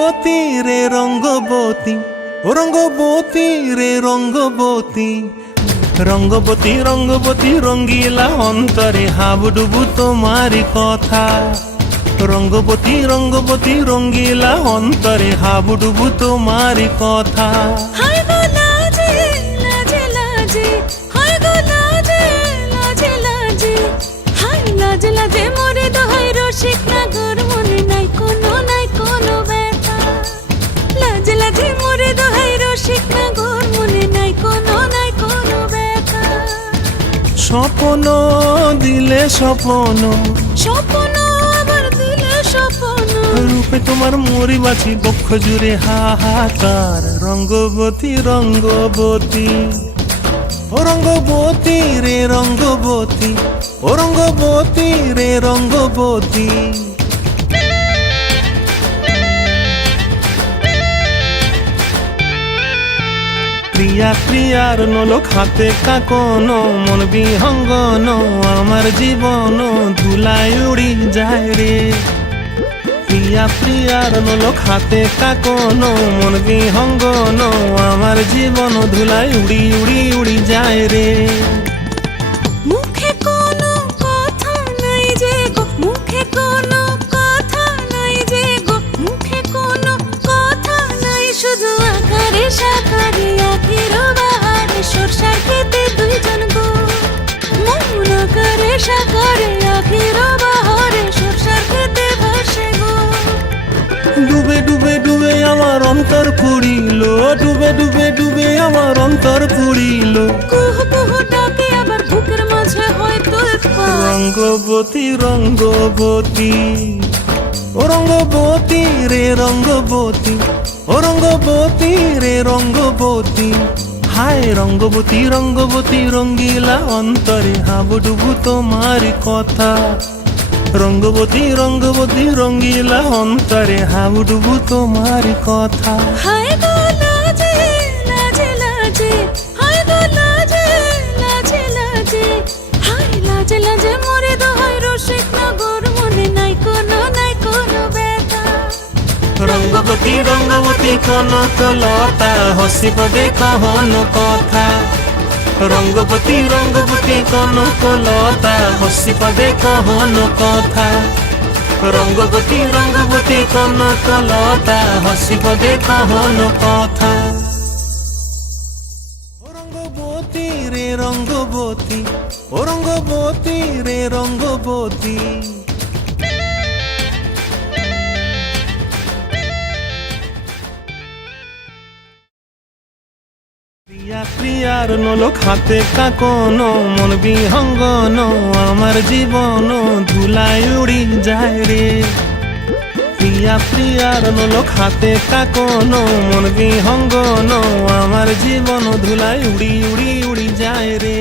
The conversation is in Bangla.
রঙ্গবতী রে রঙ্গবতী, ও রঙ্গবতী রে রঙ্গবতী, রঙ্গবতী রঙ্গবতী রঙ্গিলা অন্তরে হাবুডুবু তোমারি কথা। রঙ্গবতী রঙ্গবতী রঙ্গিলা অন্তরে হাবুডুবু তোমারি কথা। হায় গো লাজে লাজে লাজে, হায় গো লাজে লাজে লাজে, হায় লাজে লাজে মোরে দোহাই রসিক নাগর মনে নাই কোনো ব্যথা। লাজে লাজে মোরে দোহাই রসিক নাগর মনে নাই কোনো ব্যথা। স্বপ্ন দিলে স্বপ্ন, স্বপ্ন আবার দিলে স্বপ্ন, রূপে তোমার মরি বাছি বক্ষ জুড়ে হাহাকার। রঙ্গবতী রঙ্গবতী, ও রঙ্গবতী রে রঙ্গবতী, ও রঙ্গবতী রে রঙ্গবতী। প্রিয়া প্রিয়ার নলক হাতে কাকন, মন বিহঙ্গন আমার জীবন ধুলায় উড়ি যায় রে। প্রিয়া প্রিয়ার নলক হাতে কাকন, মন বিহঙ্গন আমার জীবন ধুলায় উড়ি উড়ি উড়ি যায় রে। মুখে কোনো কথা নাই যে গো, মুখে কোনো কথা নাই যে গো, মুখে কোনো কথা নাই, শুধু আকারে সাকারে আখির বাহারে সরষার খেতে দুইজন গো। মন আকারে সাকারে আখির বাহারে সরষার খেতে ভাসে গো। ডুবে ডুবে ডুবে আমার অন্তর পুড়িল, ডুবে ডুবে ডুবে আমার অন্তর পুড়িল। কুহু কুহু ডাকে আবার বুকের মাঝে হয়তো রঙ্গবতী রঙ্গবতী, ও রঙ্গবতী রে রঙ্গবতী, ও রঙ্গবতী রে রঙ্গবতী। হায় রঙ্গবতী রঙ্গবতী রঙ্গিলা অন্তরে হাবুডুবু তোমার কথা। রঙ্গবতী রঙ্গবতী রঙ্গিলা অন্তরে হাবুডুবু তোমার কথা। হায় গো লাজে লাজে লাজে, হায় গো লাজে লাজে লাজে, হায় লাজে লাজে মোরে দোহাই রসিক নগর মনে নাই কোনো ব্যথা। রঙ্গবতী রঙ্গবতী কনকলতা হসিব দে কহন কথা। রঙ্গবতী রঙ্গবতী কনকলতা হসিব দে কহন কথা। রঙ্গবতী রঙ্গবতী কনকলতা হসিব দে কহন কথা। রঙ্গবতী রে রঙ্গবতী, ও রঙ্গবতী রে রঙ্গবতী। প্রিয়া প্রিয়ার নলক হাতে কাকন, মন বিহঙ্গন আমার জীবন ধুলায় উড়ি যায় রে। প্রিয়া প্রিয়ার নলক হাতে কাকন, মন বিহঙ্গন আমার জীবন ধুলায় উড়ি উড়ি উড়ি যায় রে।